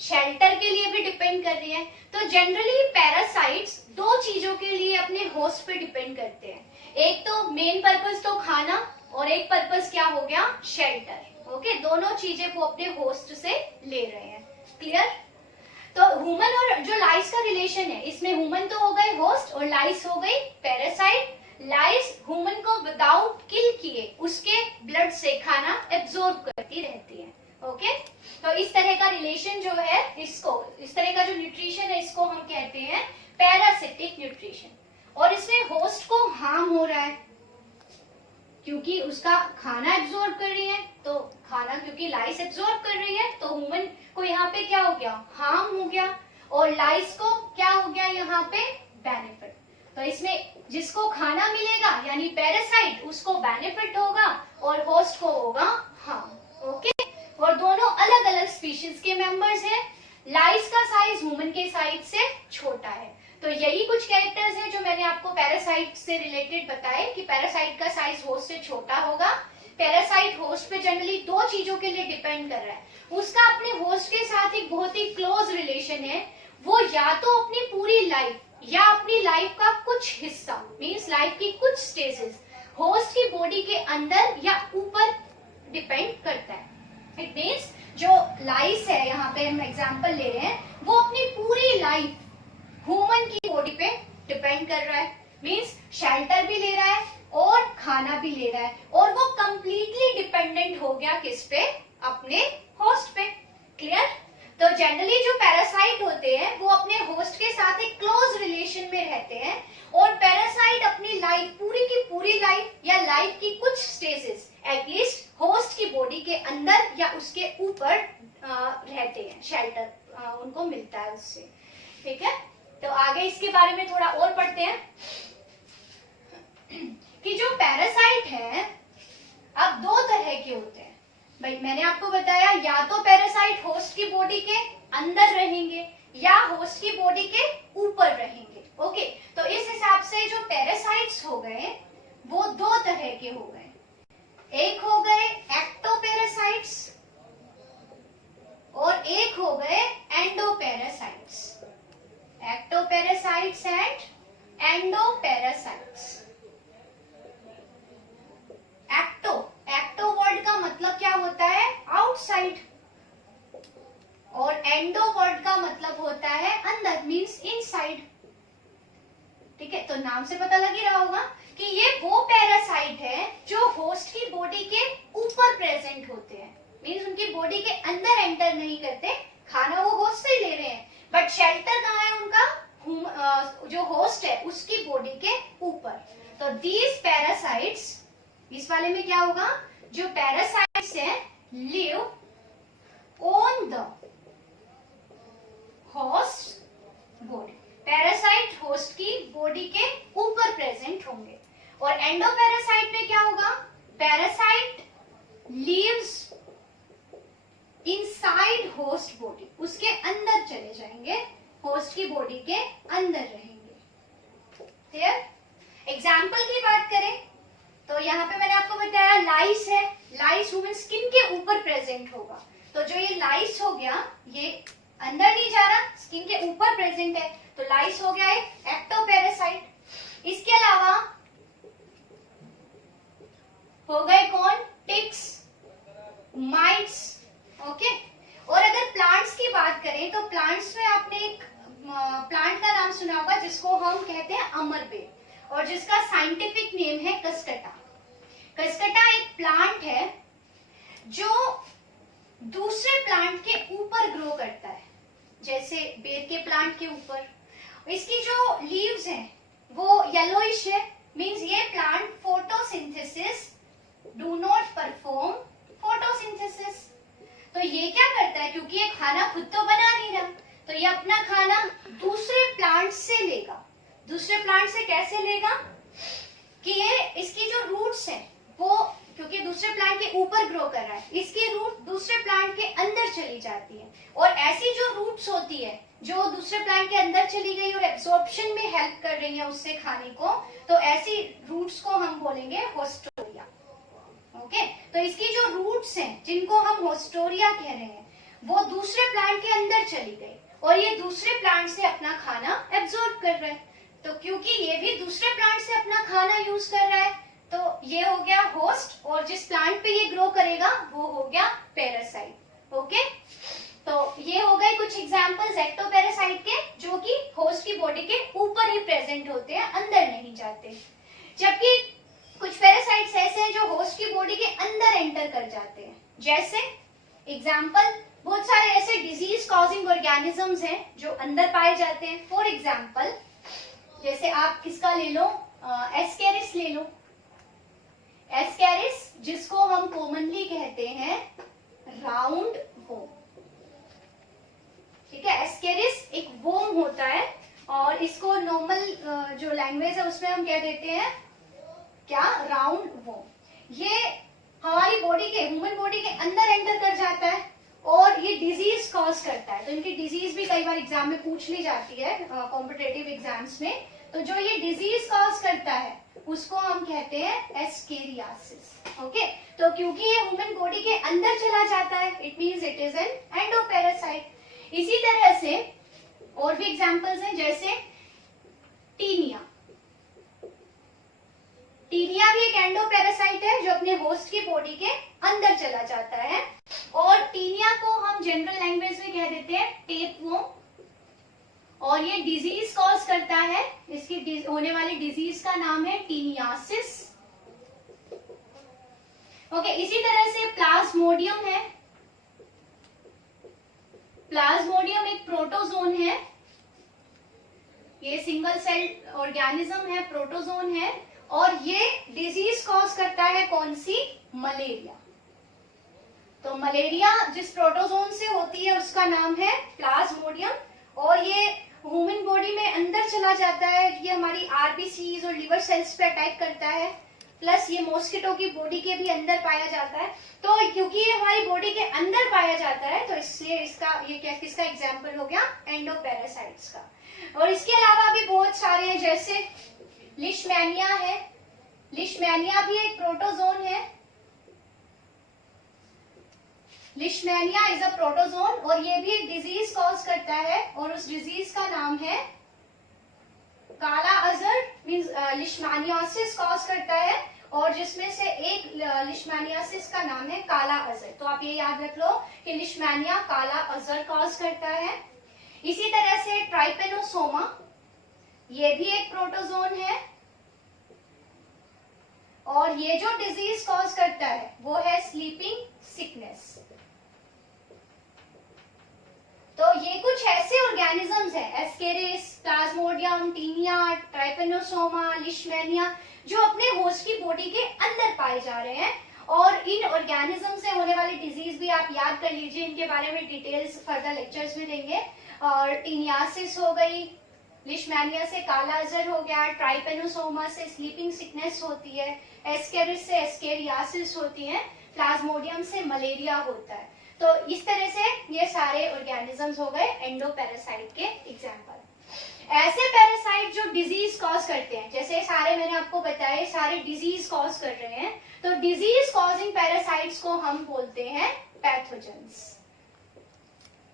शेल्टर के लिए भी डिपेंड कर रही है। तो जनरली पैरासाइट्स दो चीजों के लिए अपने होस्ट पे डिपेंड करते हैं, एक तो मेन पर्पस तो खाना और एक पर्पस क्या हो गया, शेल्टर। ओके, दोनों चीजें वो अपने होस्ट से ले रहे हैं। क्लियर? तो ह्यूमन और जो लाइस का रिलेशन है, इसमें ह्यूमन तो हो गए होस्ट और लाइस हो गई पैरासाइट। लाइस ह्यूमन को विदाउट किल किए उसके ब्लड से खाना एब्जॉर्ब करती रहती है। ओके, तो इस तरह का रिलेशन जो है, इसको, इस तरह का जो न्यूट्रिशन है, इसको हम कहते हैं पैरासिटिक न्यूट्रिशन। और इसमें होस्ट को हार्म हो रहा है क्योंकि उसका खाना एब्जॉर्ब कर रही है, तो खाना क्योंकि लाइस एब्जॉर्ब कर रही है तो ह्यूमन को यहाँ पे क्या हो गया, हार्म हो गया, और लाइस को क्या हो गया यहाँ पे, बेनिफिट। तो इसमें जिसको खाना मिलेगा यानी पैरासाइट, उसको बेनिफिट होगा और होस्ट को होगा हार्म। ओके, और दोनों अलग अलग स्पीशीज के मेंबर्स हैं। लाइस का साइज ह्यूमन के साइज से छोटा है। तो यही कुछ कैरेक्टर्स हैं जो मैंने आपको पैरासाइट से रिलेटेड बताए कि पैरासाइट का साइज होस्ट से छोटा होगा। पैरासाइट होस्ट पे जनरली दो चीजों के लिए डिपेंड कर रहा है, उसका अपने होस्ट के साथ एक बहुत ही क्लोज रिलेशन है। वो या तो अपनी पूरी लाइफ या अपनी लाइफ का कुछ हिस्सा, मींस लाइफ की कुछ स्टेजेस होस्ट की बॉडी के अंदर या ऊपर डिपेंड करता है। इट मीन्स जो लाइस है, यहाँ पे हम एग्जांपल ले रहे हैं, वो अपनी पूरी लाइफ ह्यूमन की बॉडी पे डिपेंड कर रहा है, मीन्स शेल्टर भी ले रहा है और खाना भी ले रहा है, और वो कंप्लीटली डिपेंडेंट हो गया किस पे, अपने होस्ट पे। क्लियर? तो जनरली जो पैरासाइट होते हैं वो अपने होस्ट के साथ एक क्लोज रिलेशन में रहते हैं, और पैरासाइट अपनी लाइफ, पूरी की पूरी लाइफ या लाइफ की कुछ स्टेजेस एटलीस्ट होस्ट की बॉडी के अंदर या उसके ऊपर रहते हैं, शेल्टर उनको मिलता है उससे। ठीक है, तो आगे इसके बारे में थोड़ा और पढ़ते हैं कि जो पैरासाइट है अब दो तरह के होते हैं। भाई मैंने आपको बताया, या तो पैरासाइट होस्ट की बॉडी के अंदर रहेंगे या होस्ट की बॉडी के ऊपर रहेंगे। ओके, तो इस हिसाब से जो पैरासाइट्स हो गए वो दो तरह के हो गए। एक हो गए एक्टोपैरासाइट्स और एक हो गए endoparasites. Ectoparasites and endoparasites. Ecto word का मतलब क्या होता है, आउटसाइड, और एंडो वर्ड का मतलब होता है अंदर, मींस इनसाइड। ठीक है, तो नाम से पता लग ही रहा होगा कि ये वो पैरासाइट है जो होस्ट की बॉडी के ऊपर प्रेजेंट होते हैं, मींस उनकी बॉडी के अंदर एंटर नहीं करते, खाना वो होस्ट से ही ले रहे हैं, बट शेल्टर कहाँ है उनका, जो होस्ट है उसकी बॉडी के ऊपर। तो दीज पैरासाइट्स, इस वाले में क्या होगा, जो पैरासाइट्स हैं live on the host body. Parasite host की बॉडी के ऊपर प्रेजेंट होंगे। और एंडोपैरासाइट में क्या होगा, parasite leaves inside host body, उसके अंदर चले जाएंगे, होस्ट की बॉडी के अंदर रहेंगे। क्लियर? एग्जाम्पल की बात करें तो यहाँ पे मैंने आपको बताया लाइस है, लाइस ह्यूमन स्किन के ऊपर प्रेजेंट होगा। तो जो ये लाइस हो गया ये अंदर नहीं जा रहा, स्किन के ऊपर प्रेजेंट है, तो लाइस हो गया एक एक्टोपैरासाइट। इसके अलावा हो गए कौन, टिक्स, माइट्स। ओके, और अगर प्लांट्स की बात करें तो प्लांट्स में आपने एक प्लांट का नाम सुना होगा जिसको हम कहते हैं अमरबेल, और जिसका साइंटिफिक नेम है कस्कटा। कस्कटा एक प्लांट है जो दूसरे प्लांट के ऊपर ग्रो करता है, जैसे बेर के प्लांट के ऊपर। इसकी जो लीव्स हैं वो येलोइश है, मींस ये plant photosynthesis do not perform photosynthesis. तो ये क्या करता है, क्योंकि ये खाना खुद तो बना नहीं रहा, तो ये अपना खाना दूसरे प्लांट से लेगा। दूसरे प्लांट से कैसे लेगा कि ये इसकी जो रूट्स हैं वो, क्योंकि दूसरे प्लांट के ऊपर ग्रो कर रहा है, इसकी रूट दूसरे प्लांट के अंदर चली जाती है, और ऐसी जो रूट्स होती है जो दूसरे प्लांट के अंदर चली गई और एब्जॉर्प्शन में हेल्प कर रही है उससे खाने को, तो ऐसी रूट्स को हम बोलेंगे होस्टोरिया। ओके, तो इसकी जो रूट्स हैं जिनको हम होस्टोरिया कह रहे हैं वो दूसरे प्लांट के अंदर चली गई और ये दूसरे प्लांट से अपना खाना एब्जॉर्ब कर रहा है। तो क्योंकि ये भी दूसरे प्लांट से अपना खाना यूज कर रहा है तो ये हो गया होस्ट, और जिस प्लांट पे ये ग्रो करेगा वो हो गया पैरासाइट। ओके, तो ये हो गए कुछ एग्जांपल्स एक्टोपैरासाइट के जो कि होस्ट की बॉडी के ऊपर ही प्रेजेंट होते हैं, अंदर नहीं जाते। जबकि कुछ पैरासाइट्स ऐसे हैं जो होस्ट की बॉडी के अंदर एंटर कर जाते हैं, जैसे एग्जांपल बहुत सारे ऐसे डिजीज कॉजिंग ऑर्गेनिजम्स हैं जो अंदर पाए जाते हैं। फॉर एग्जांपल जैसे आप किसका ले लो, एस्केरिस ले लो। एस्केरिस जिसको हम कॉमनली कहते हैं राउंड वोम, ठीक है। एस्केरिस एक वोम होता है और इसको नॉर्मल जो लैंग्वेज है उसमें हम कह देते हैं क्या, राउंड वोम। ये हमारी बॉडी के, ह्यूमन बॉडी के अंदर एंटर कर जाता है और ये डिजीज कॉज करता है। तो इनकी डिजीज भी कई बार एग्जाम में पूछ ली जाती है कॉम्पिटेटिव एग्जाम्स में। तो जो ये डिजीज कॉज करता है उसको हम कहते हैं एस्केरियासिस। ओके, तो क्योंकि ये ह्यूमन बॉडी के अंदर चला जाता है it means it is an endoparasite. इसी तरह से और भी एग्जांपल्स हैं, जैसे टीनिया। टीनिया भी एक एंडोपैरासाइट है जो अपने होस्ट की बॉडी के अंदर चला जाता है, और टीनिया को हम जनरल लैंग्वेज में कह देते हैं टेपवॉर्म, और ये डिजीज कॉज करता है। इसकी होने वाली डिजीज का नाम है टीनियासिस। ओके, इसी तरह से प्लाज्मोडियम है। प्लाज्मोडियम एक प्रोटोजोन है, ये सिंगल सेल ऑर्गेनिज्म है, प्रोटोजोन है, और ये डिजीज कॉज करता है कौन सी, मलेरिया। तो मलेरिया जिस प्रोटोजोन से होती है उसका नाम है प्लाज्मोडियम, और ये ह्यूमन बॉडी में अंदर चला जाता है। ये हमारी आरबीसीज और लिवर सेल्स पे अटैक करता है, प्लस ये मॉस्किटो की बॉडी के भी अंदर पाया जाता है। तो क्योंकि ये हमारी बॉडी के अंदर पाया जाता है तो इसलिए इसका ये किसका एग्जाम्पल हो गया, एंडोपैरासाइट्स का। और इसके अलावा भी बहुत सारे हैं, जैसे लिशमैनिया है। लिशमैनिया भी एक प्रोटोजोन है। लिशमैनिया इज अ प्रोटोजोन और ये भी एक डिजीज कॉज करता है, और उस डिजीज का नाम है काला अजर, मींस लिशमानियासिस कॉज करता है, और जिसमें से एक लिशमानियासिस का नाम है काला अजर। तो आप ये याद रख लो कि लिशमैनिया काला अजर कॉज करता है। इसी तरह से ट्राइपेनोसोमा, ये भी एक प्रोटोजोन है, और ये जो डिजीज कॉज करता है वो है स्लीपिंग सिकनेस। तो ये कुछ ऐसे ऑर्गेनिजम्स हैं, Ascaris, Plasmodium, taenia, Trypanosoma, Leishmania, जो अपने होस्ट की बॉडी के अंदर पाए जा रहे हैं। और इन ऑर्गेनिज्म से होने वाली डिजीज भी आप याद कर लीजिए, इनके बारे में डिटेल्स फर्दर लेक्चर्स में देंगे। और टीनियासिस हो गई, लिशमैनिया से काला अजर हो गया, ट्राइपेनोसोमा से स्लीपिंग सिकनेस होती है, एस्केरिस से एस्केरियासिस होती है, प्लाज्मोडियम से मलेरिया होता है। तो इस तरह से ये सारे ऑर्गेनिजम्स हो गए एंडोपैरासाइट के एग्जाम्पल। ऐसे पैरासाइट जो डिजीज कॉज करते हैं, जैसे सारे मैंने आपको बताए सारे डिजीज कॉज कर रहे हैं, तो डिजीज कॉजिंग पैरासाइट्स को हम बोलते हैं pathogens.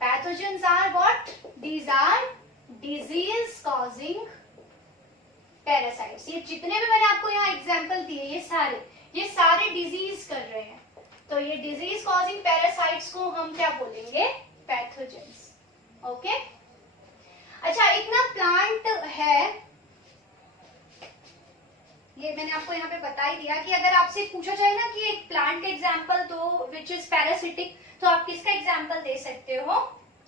Pathogens are what? These are disease causing parasites. ये जितने भी मैंने आपको यहाँ एग्जाम्पल दिए ये सारे डिजीज कर रहे हैं, तो ये डिजीज कॉजिंग पैरासाइट्स को हम क्या बोलेंगे? पैथोजेंस. ओके. अच्छा, एक ना प्लांट है, ये मैंने आपको यहाँ पे बता ही दिया कि अगर आपसे पूछा जाए ना कि एक प्लांट का एग्जाम्पल दो विच इज पैरासिटिक, तो आप किसका एग्जाम्पल दे सकते हो?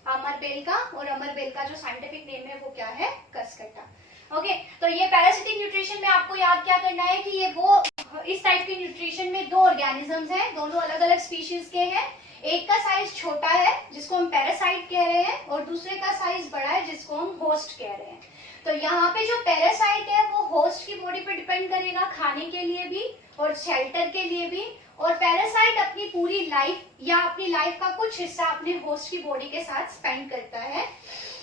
अमरबेल का. और अमरबेल का जो साइंटिफिक नेम है वो क्या है? कसकट्टा. ओके. तो ये पैरासिटिक न्यूट्रिशन में आपको याद क्या करना है कि ये वो इस टाइप के न्यूट्रिशन में दो ऑर्गेनिजम्स हैं, दोनों अलग अलग स्पीशीज के हैं. एक का साइज छोटा है जिसको हम पैरासाइट कह रहे हैं, और दूसरे का साइज बड़ा है जिसको हम होस्ट कह रहे हैं. तो यहाँ पे जो पैरासाइट है वो होस्ट की बॉडी पे डिपेंड करेगा, खाने के लिए भी और शेल्टर के लिए भी. और पैरासाइट अपनी पूरी लाइफ या अपनी लाइफ का कुछ हिस्सा अपने होस्ट की बॉडी के साथ स्पेंड करता है.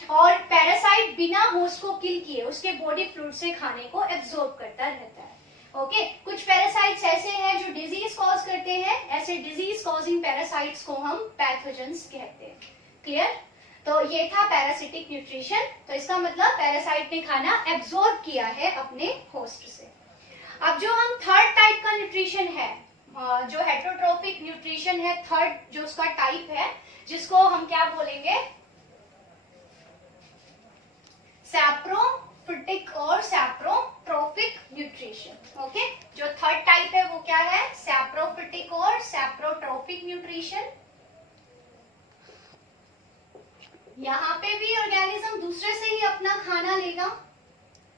और पैरासाइट बिना होस्ट को किल किए उसके बॉडी फ्लूइड से खाने को एब्जॉर्ब करता रहता है. ओके. कुछ पैरासाइट्स ऐसे हैं जो डिजीज कॉज करते हैं, ऐसे डिजीज कॉजिंग पैरासाइट्स को हम पैथोजेंस कहते हैं. क्लियर? तो ये था पैरासिटिक न्यूट्रिशन. तो इसका मतलब पैरासाइट ने खाना एब्जॉर्ब किया है अपने होस्ट से. अब जो हम थर्ड टाइप का न्यूट्रिशन है, जो हेटरोट्रोफिक न्यूट्रिशन है, थर्ड जो उसका टाइप है, जिसको हम क्या बोलेंगे? सैप्रोफिटिक और सैप्रोट्रोफिक न्यूट्रिशन. ओके. जो थर्ड टाइप है वो क्या है? सैप्रोफिटिक और सैप्रोट्रोफिक न्यूट्रिशन. यहाँ पे भी ऑर्गेनिज्म दूसरे से ही अपना खाना लेगा,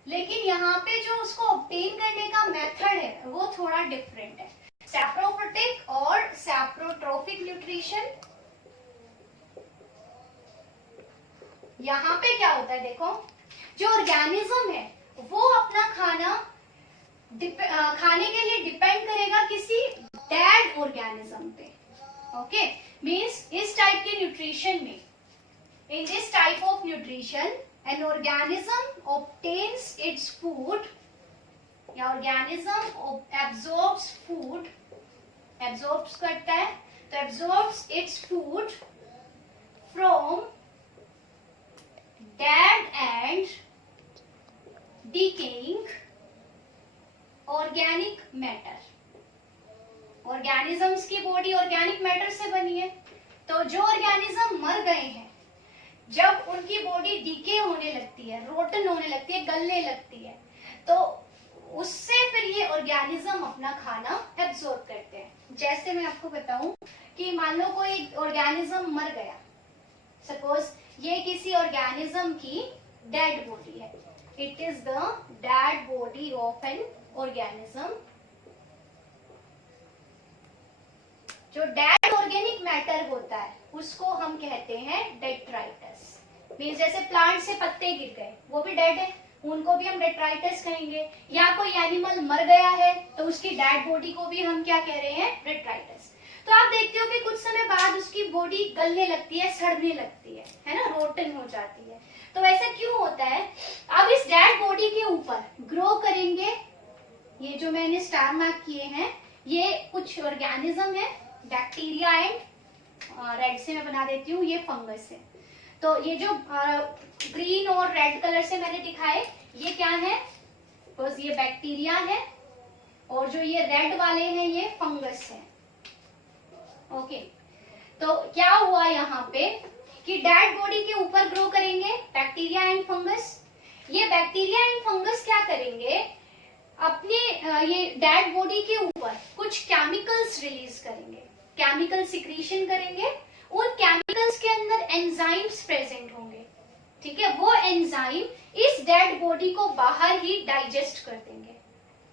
लेकिन यहाँ पे जो उसको ऑब्टेन करने का मेथड है वो थोड़ा डिफरेंट है. सैप्रोफिटिक और सैप्रोट्रोफिक न्यूट्रिशन. यहाँ पे क्या होता है? देखो, जो ऑर्गेनिज्म है वो अपना खाना खाने के लिए डिपेंड करेगा किसी डेड ऑर्गेनिज्म पे. ओके. मींस इस टाइप के न्यूट्रिशन में, in this type of nutrition, an organism obtains its food, या organism absorbs food, absorbs करता है, तो absorbs its food from dead and decaying organic matter. Organisms की बॉडी organic matter से बनी है, तो जो organism मर गए हैं, जब उनकी बॉडी डीके होने लगती है, रोटन होने लगती है, गलने लगती है, तो उससे फिर ये ऑर्गेनिज्म अपना खाना एब्जॉर्ब करते हैं. जैसे मैं आपको बताऊं कि मान लो कोई ऑर्गेनिज्म मर गया, सपोज ये किसी ऑर्गेनिज्म की डेड बॉडी है. It is the dead body of an organism. जो डेड ऑर्गेनिक मैटर होता है उसको हम कहते हैं डेट्राइटस. मींस जैसे प्लांट से पत्ते गिर गए, वो भी डेड है, उनको भी हम डेट्राइटस कहेंगे. या कोई एनिमल मर गया है तो उसकी डेड बॉडी को भी हम क्या कह रहे हैं? डेट्राइटस. तो आप देखते हो कि कुछ समय बाद उसकी बॉडी गलने लगती है, सड़ने लगती है ना, रोटन हो जाती है. तो ऐसा क्यों होता है? अब इस डेड बॉडी के ऊपर ग्रो करेंगे, ये जो मैंने स्टार मार्क किए हैं, ये कुछ ऑर्गेनिज्म है, बैक्टीरिया एंड रेड से मैं बना देती हूँ, ये फंगस है. तो ये जो ग्रीन और रेड कलर से मैंने दिखाए, ये क्या है? बस ये बैक्टीरिया है, और जो ये रेड वाले हैं ये फंगस है. ओके. तो क्या हुआ यहाँ पे कि डेड बॉडी के ऊपर ग्रो करेंगे बैक्टीरिया एंड फंगस. ये बैक्टीरिया एंड फंगस क्या करेंगे? अपने ये डेड बॉडी के ऊपर कुछ केमिकल्स रिलीज करेंगे, केमिकल सिक्रीशन करेंगे. उन केमिकल्स के अंदर एंजाइम्स प्रेजेंट होंगे. ठीक है. वो एंजाइम इस डेड बॉडी को बाहर ही डाइजेस्ट कर देंगे.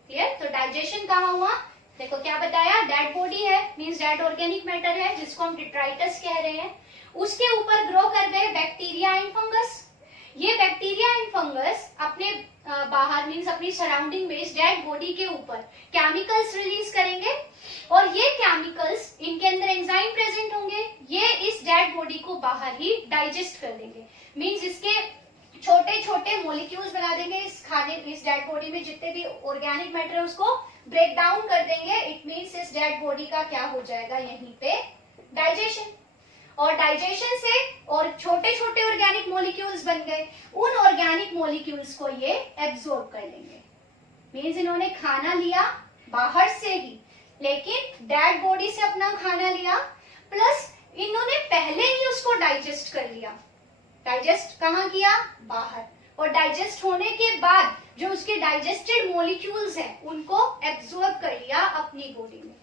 क्लियर? तो डाइजेशन कहाँ हुआ? देखो क्या बताया, डेड बॉडी है मींस डेड ऑर्गेनिक मैटर है जिसको हम डिट्राइटस कह रहे हैं. उसके ऊपर ग्रो कर गए बैक्टीरिया एंड फंगस. ये बैक्टीरिया एंड फंगस अपने बाहर मींस अपनी सराउंडिंग में इस डेड बॉडी के ऊपर केमिकल्स रिलीज करेंगे, और ये केमिकल्स इनके अंदर एंजाइम प्रेजेंट होंगे, ये इस डेड बॉडी को बाहर ही डाइजेस्ट कर देंगे. मींस इसके छोटे छोटे मोलिक्यूल्स बना देंगे इस डेड बॉडी में जितने भी ऑर्गेनिक मैटर है उसको ब्रेक डाउन कर देंगे. इट मीन्स इस डेड बॉडी का क्या हो जाएगा यहीं पे डाइजेशन. और डाइजेशन से और छोटे छोटे ऑर्गेनिक मॉलिक्यूल्स बन गए. उन ऑर्गेनिक मॉलिक्यूल्स को ये एब्जॉर्ब कर लेंगे. मीन्स इन्होंने खाना लिया बाहर से ही, लेकिन डेड बॉडी से अपना खाना लिया, प्लस इन्होंने पहले ही उसको डाइजेस्ट कर लिया. डाइजेस्ट कहाँ किया? बाहर. और डाइजेस्ट होने के बाद जो उसके डाइजेस्टेड मॉलिक्यूल्स हैं उनको एब्जॉर्ब कर लिया अपनी बॉडी में.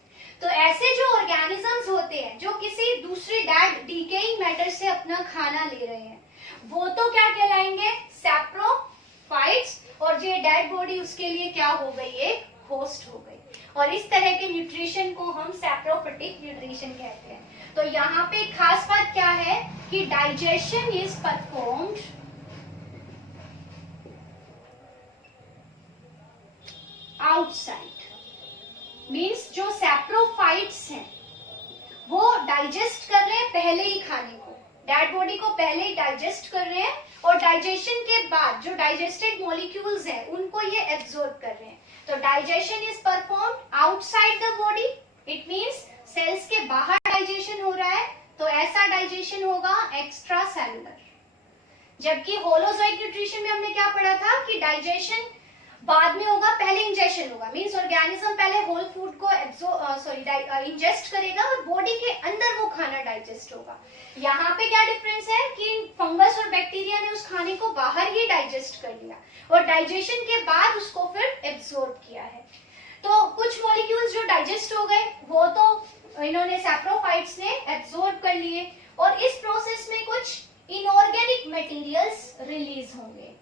तो ऐसे जो ऑर्गेनिजम्स होते हैं जो किसी दूसरे डेड डिकेइंग मैटर से अपना खाना ले रहे हैं वो तो क्या कहलाएंगे? सैप्रोफाइट्स. और ये डेड बॉडी उसके लिए क्या हो गई? एक होस्ट हो गई. और इस तरह के न्यूट्रिशन को हम सैप्रोफिटिक न्यूट्रिशन कहते हैं. तो यहाँ पे खास बात क्या है कि digestion is performed outside. Means जो सैप्रोफाइट्स हैं वो डाइजेस्ट कर रहे हैं पहले ही खाने को, डेड बॉडी को पहले ही डाइजेस्ट कर रहे हैं, और डाइजेशन के बाद जो डाइजेस्टेड मॉलिक्यूल्स हैं उनको ये एब्जॉर्ब कर रहे हैं. तो digestion is performed outside the body. It means cells के बाहर डाइजेशन हो रहा है. तो ऐसा डाइजेशन होगा एक्स्ट्रा सेलुलर. जबकि होलोजोइक न्यूट्रिशन में हमने क्या पढ़ा था कि डाइजेशन बाद में होगा, पहले इंजेक्शन होगा. मींस ऑर्गेनिज्म पहले होल फूड को इंजेस्ट करेगा और बॉडी के अंदर वो खाना डाइजेस्ट होगा. यहाँ पे क्या डिफरेंस है कि फंगस और बैक्टीरिया ने उस खाने को बाहर ही डाइजेस्ट कर लिया और डाइजेशन के बाद उसको फिर एब्सॉर्ब किया है. तो कुछ मॉलिक्यूल्स जो डाइजेस्ट हो गए वो तो इन्होंने सैप्रोफाइट्स ने एब्सॉर्ब कर लिए, और इस प्रोसेस में कुछ इनऑर्गेनिक मटेरियल्स रिलीज होंगे.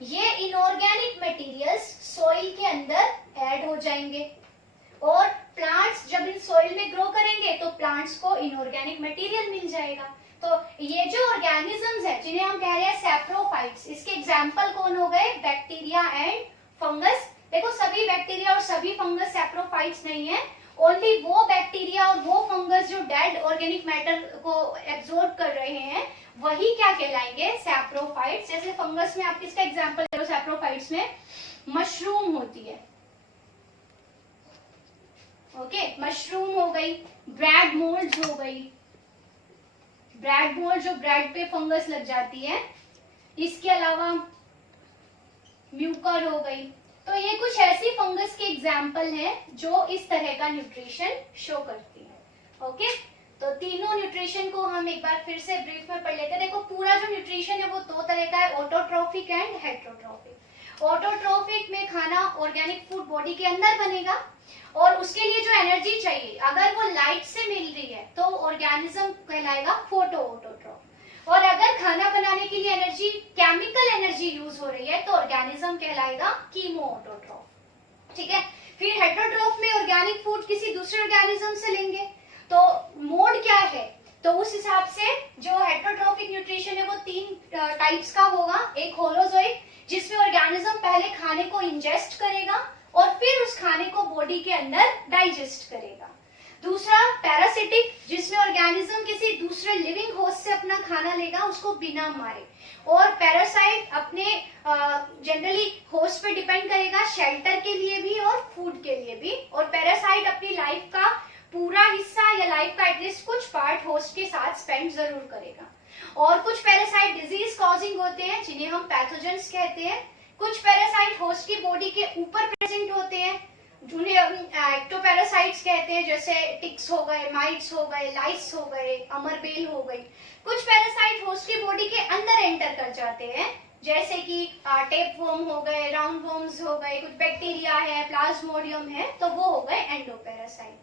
ये इनऑर्गेनिक मटेरियल्स सॉइल के अंदर ऐड हो जाएंगे, और प्लांट्स जब इन सॉइल में ग्रो करेंगे तो प्लांट्स को इनऑर्गेनिक मटेरियल मिल जाएगा. तो ये जो ऑर्गेनिजम्स है जिन्हें हम कह रहे हैं सैप्रोफाइट्स, इसके एग्जांपल कौन हो गए? Bacteria and fungus. देखो सभी बैक्टीरिया और सभी फंगस सैप्रोफाइट्स नहीं है. ओनली वो बैक्टीरिया और वो फंगस जो डेड ऑर्गेनिक मैटर को एब्जॉर्ब कर रहे हैं वही क्या कहलाएंगे? सैप्रोफाइट्स. जैसे फंगस में आप किसका एग्जांपल ले लो? सैप्रोफाइट्स में मशरूम होती है. ओके, मशरूम हो गई, ब्रेड मोल्ड्स हो गई. ब्रेड मोल्ड जो ब्रेड पे फंगस लग जाती है. इसके अलावा म्यूकर हो गई. तो ये कुछ ऐसी फंगस के एग्जाम्पल हैं जो इस तरह का न्यूट्रिशन शो करती है. ओके, तो तीनों न्यूट्रिशन को हम एक बार फिर से ब्रीफ में पढ़ लेते हैं. देखो पूरा जो न्यूट्रिशन है वो दो तरह का है, ऑटोट्रोफिक एंड हेटेरोट्रोफिक. ऑटोट्रोफिक में खाना ऑर्गेनिक फूड बॉडी के अंदर बनेगा और उसके लिए जो एनर्जी चाहिए अगर वो लाइट से मिल रही है तो ऑर्गेनिज्म कहलाएगा फोटो ऑटोट्रोफ. और अगर खाना बनाने के लिए एनर्जी केमिकल एनर्जी यूज हो रही है तो ऑर्गेनिज्म कहलाएगा कीमो ऑटोट्रोफ. ठीक है. फिर हेटेरोट्रोफ में ऑर्गेनिक फूड किसी दूसरे ऑर्गेनिज्म से लेंगे. तो मोड क्या है? तो उस हिसाब से जो हेटेरोट्रोफिक न्यूट्रिशन है वो तीन टाइप्स का होगा. एक होलोजोइक जिसमें ऑर्गेनिज्म पहले खाने को इंजेस्ट करेगा और फिर उस खाने को बॉडी के अंदर डाइजेस्ट करेगा. दूसरा पैरासिटिक जिसमें ऑर्गेनिज्म किसी दूसरे लिविंग होस्ट से अपना खाना लेगा उसको बिना मारे. और पैरासाइट अपने जनरली होस्ट पे डिपेंड करेगा शेल्टर के लिए भी और फूड के लिए भी. और पैरासाइट अपनी लाइफ का पूरा हिस्सा या लाइफ का एटलीस्ट कुछ पार्ट होस्ट के साथ स्पेंड जरूर करेगा. और कुछ पैरासाइट डिजीज कॉजिंग होते हैं जिन्हें हम पैथोजेंस कहते हैं. कुछ पैरासाइट होस्ट की बॉडी के ऊपर प्रेजेंट होते हैं जिन्हें हम एक्टोपैरासाइट्स कहते हैं. जैसे टिक्स हो गए, माइट्स हो गए, लाइस हो गए, अमरबेल हो गई. कुछ पैरासाइट होस्ट की बॉडी के अंदर एंटर कर जाते हैं जैसे कि टेप वर्म हो गए, राउंड वर्म्स हो गए, कुछ बैक्टीरिया है, प्लाज्मोडियम है, तो वो हो गए एंडोपैरासाइट.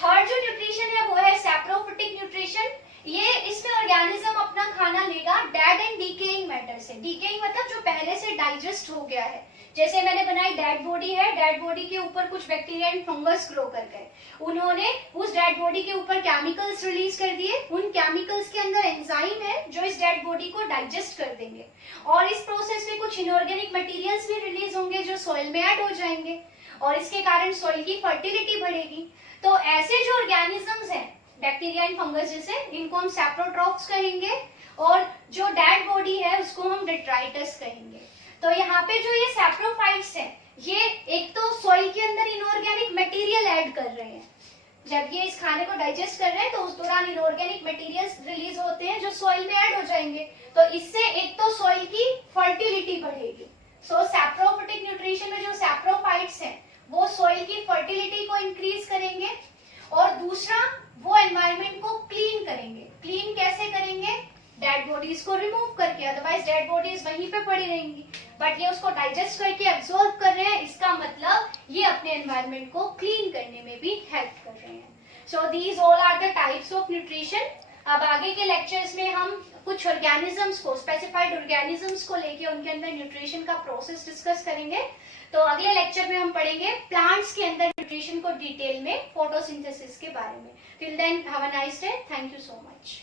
थर्ड जो न्यूट्रिशन है वो है सैप्रोफिटिक न्यूट्रिशन. ये इसमें ऑर्गेनिज्म अपना खाना लेगा डेड एंड डिकेइंग मैटर से. डिकेइंग मतलब जो पहले से डाइजेस्ट हो गया है. जैसे मैंने बनाई डेड बॉडी है, डेड बॉडी के ऊपर कुछ बैक्टीरिया एंड फंगस ग्रो कर गए. उन्होंने उस डेड बॉडी के ऊपर केमिकल्स रिलीज कर दिए. उन केमिकल्स के अंदर एंजाइम है जो इस डेड बॉडी को डाइजेस्ट कर देंगे. और इस प्रोसेस में कुछ इनऑर्गेनिक मटेरियल्स भी रिलीज होंगे जो सॉइल में ऐड हो जाएंगे और इसके कारण सॉइल की फर्टिलिटी बढ़ेगी. तो ऐसे जो ऑर्गेनिजम्स हैं बैक्टीरिया एंड फंगस जैसे, इनको हम सैप्रोट्रॉफ्स कहेंगे. और जो डेड बॉडी है उसको हम डेट्राइटस कहेंगे। तो यहाँ पे जो ये सैप्रोफाइट्स हैं, ये एक तो सॉइल के अंदर इनऑर्गेनिक मटेरियल ऐड कर रहे हैं। जब ये इस खाने को डाइजेस्ट कर रहे हैं तो उस दौरान इनऑर्गेनिक मटेरियल्स रिलीज होते हैं जो सॉइल में ऐड हो जाएंगे। तो इससे एक तो सॉइल की फर्टिलिटी बढ़ेगी। सो सैप्रोफिटिक न्यूट्रिशन में जो सैप्रोफाइट्स हैं वो सॉइल की फर्टिलिटी को इंक्रीज करेंगे, और दूसरा वो एनवायरनमेंट को क्लीन करेंगे। क्लीन कैसे करेंगे? डेड बॉडीज को रिमूव करके, अदरवाइज डेड बॉडीज वहीं पे पड़ी रहेंगी, बट ये उसको डाइजेस्ट करके एब्सॉर्ब कर रहे हैं। इसका मतलब ये अपने एनवायरनमेंट को क्लीन करने में भी हेल्प कर रहे हैं। So these all are the types of nutrition. अब आगे के लेक्चर्स में हम कुछ ऑर्गेनिजम्स को, स्पेसिफाइड ऑर्गेनिजम्स को लेके उनके अंदर न्यूट्रिशन का प्रोसेस डिस्कस करेंगे। तो अगले लेक्चर में हम पढ़ेंगे प्लांट्स के अंदर न्यूट्रिशन को डिटेल में, फोटोसिंथेसिस के बारे में। Till then have a nice day, thank you so much.